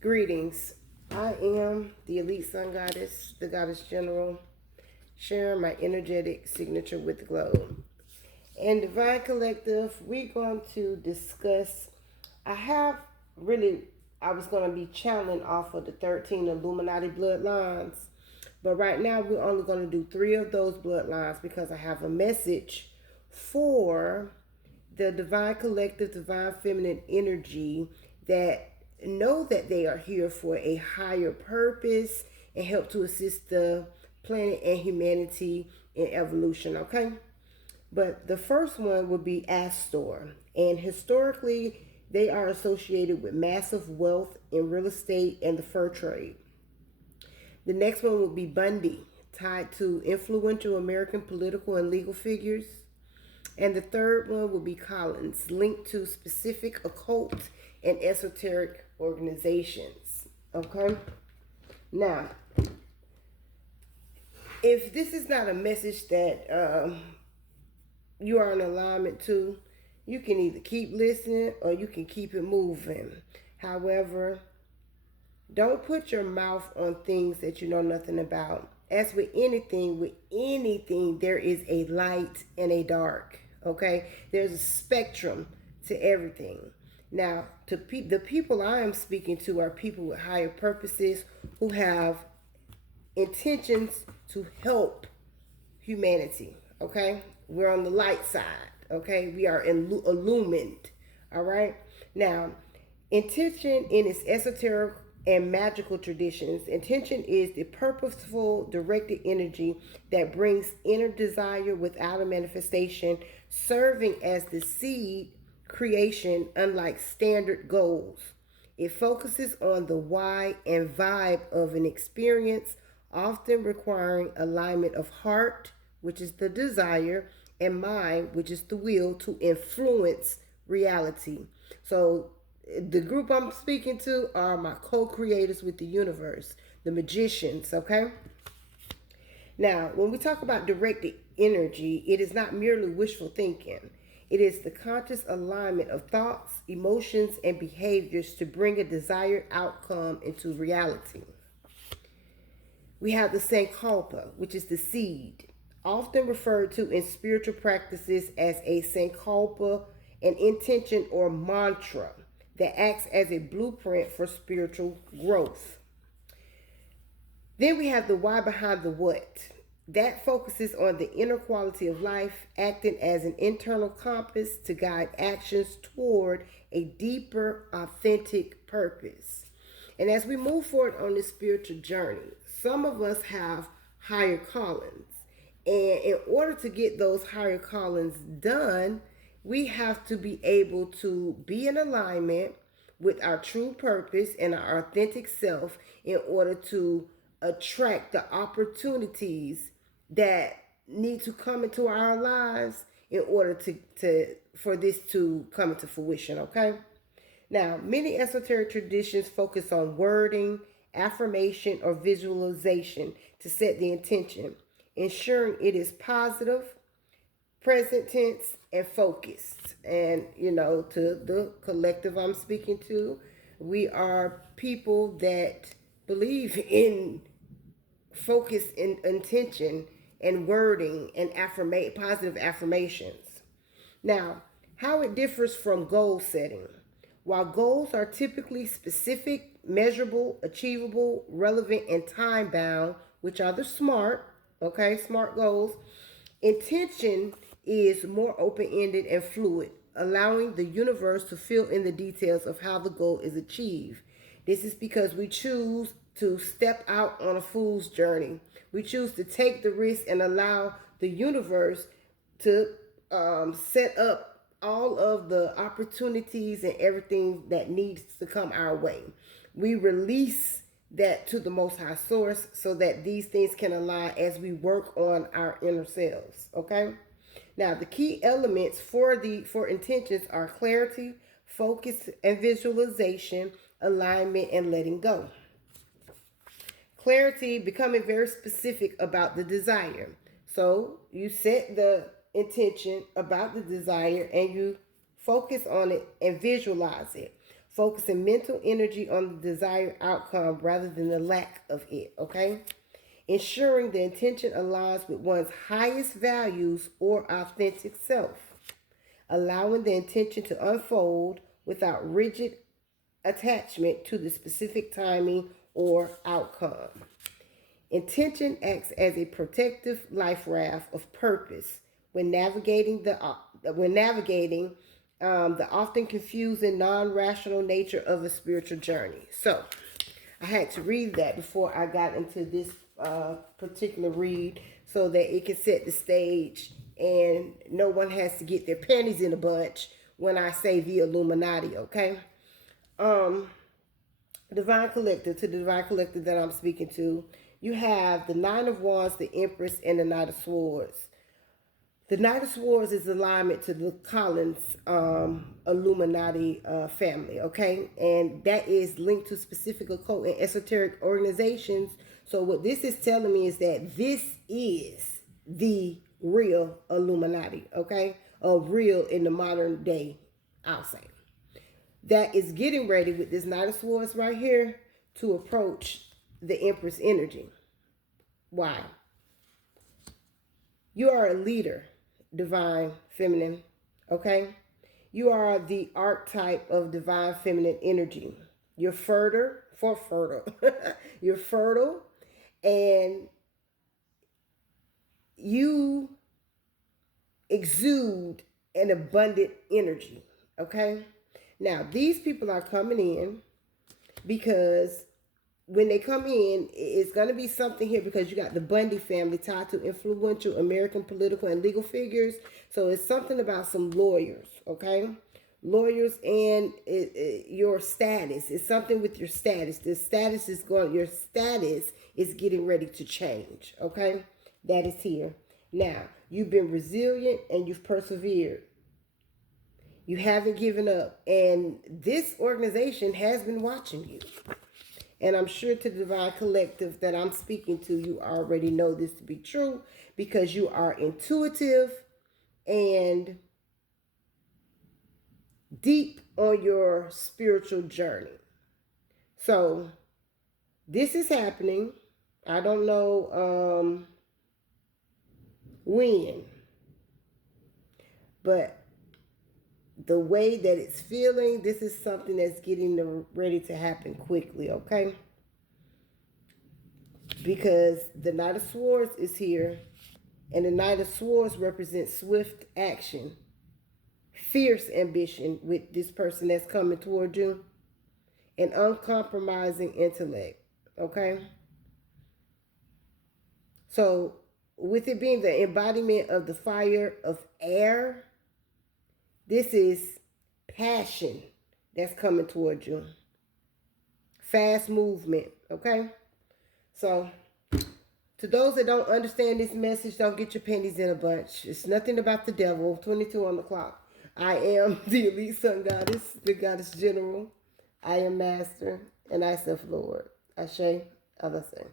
Greetings. I am the Elite Sun Goddess, the Goddess General, sharing my energetic signature with the globe. And Divine Collective, we're going to discuss. I have really, I was going to be channeling off of the 13 Illuminati bloodlines, but right now we're only going to do three of those bloodlines because I have a message for the Divine Collective, Divine Feminine energy that know that they are here for a higher purpose and help to assist the planet and humanity in evolution, okay? But the first one would be Astor. And historically, they are associated with massive wealth in real estate and the fur trade. The next one would be Bundy, tied to influential American political and legal figures. And the third one would be Collins, linked to specific occult and esoteric organizations. Okay? Now, if this is not a message that you are in alignment to, you can either keep listening or you can keep it moving. However, don't put your mouth on things that you know nothing about. As with anything, there is a light and a dark. Okay, there's a spectrum to everything. Now, the people I am speaking to are people with higher purposes who have intentions to help humanity. Okay, we're on the light side. Okay, we are illumined. All right. Now, intention in its esoteric and magical traditions, intention is the purposeful, directed energy that brings inner desire without a manifestation, serving as the seed creation, unlike standard goals. It focuses on the why and vibe of an experience, often requiring alignment of heart, which is the desire, and mind, which is the will, to influence reality. So the group I'm speaking to are my co-creators with the universe, the magicians, okay? Now, when we talk about directed energy, it is not merely wishful thinking. It is the conscious alignment of thoughts, emotions, and behaviors to bring a desired outcome into reality. We have the Sankalpa, which is the seed, often referred to in spiritual practices as a Sankalpa, an intention or mantra that acts as a blueprint for spiritual growth. Then we have the why behind the what. That focuses on the inner quality of life, acting as an internal compass to guide actions toward a deeper, authentic purpose. And as we move forward on this spiritual journey, some of us have higher callings. And in order to get those higher callings done, we have to be able to be in alignment with our true purpose and our authentic self in order to attract the opportunities that need to come into our lives in order to for this to come into fruition, okay? Now, many esoteric traditions focus on wording, affirmation, or visualization to set the intention, ensuring it is positive, present tense, and focused. And, to the collective I'm speaking to, we are people that believe in focus and intention and wording and positive affirmations. Now, how it differs from goal setting. While goals are typically specific, measurable, achievable, relevant, and time bound, which are the smart goals, intention is more open ended and fluid, allowing the universe to fill in the details of how the goal is achieved. This is because we choose to step out on a fool's journey. We choose to take the risk and allow the universe to set up all of the opportunities and everything that needs to come our way. We release that to the Most High Source so that these things can align as we work on our inner selves. Okay. Now, the key elements for intentions are clarity, focus and visualization, alignment, and letting go. Clarity, becoming very specific about the desire. So you set the intention about the desire and you focus on it and visualize it. focusing mental energy on the desired outcome rather than the lack of it, okay? Ensuring the intention aligns with one's highest values or authentic self, allowing the intention to unfold without rigid attachment to the specific timing or outcome. Intention acts as a protective life raft of purpose when navigating the often confusing, non-rational nature of a spiritual journey. So, I had to read that before I got into this particular read, so that it can set the stage, and no one has to get their panties in a bunch when I say the Illuminati. Okay. Divine Collective, to the Divine Collective that I'm speaking to, you have the Nine of Wands, the Empress, and the Knight of Swords. The Knight of Swords is alignment to the Collins Illuminati family, okay? And that is linked to specific occult and esoteric organizations. So what this is telling me is that this is the real Illuminati, okay? Real in the modern day, I'll say. That is getting ready with this Knight of Swords right here to approach the Empress energy. Why? You are a leader, divine feminine, okay? You are the archetype of divine feminine energy. You're fertile, You're fertile, and you exude an abundant energy, okay? Now, these people are coming in because when they come in, it's going to be something here because you got the Bundy family tied to influential American political and legal figures. So it's something about some lawyers, okay? Lawyers and your status. It's something with your status. Your status is getting ready to change, okay? That is here. Now, you've been resilient and you've persevered. You haven't given up. And this organization has been watching you. And I'm sure to the Divine Collective that I'm speaking to, you already know this to be true because you are intuitive and deep on your spiritual journey. So this is happening. I don't know when, but the way that it's feeling, this is something that's getting ready to happen quickly, okay? Because the Knight of Swords is here, and the Knight of Swords represents swift action, fierce ambition with this person that's coming toward you, and uncompromising intellect, okay? So, with it being the embodiment of the fire of air, this is passion that's coming towards you. Fast movement, okay? So, to those that don't understand this message, don't get your panties in a bunch. It's nothing about the devil. 22 on the clock. I am the elite sun goddess, the goddess general. I am master, and I self Lord. Ashe, Avase.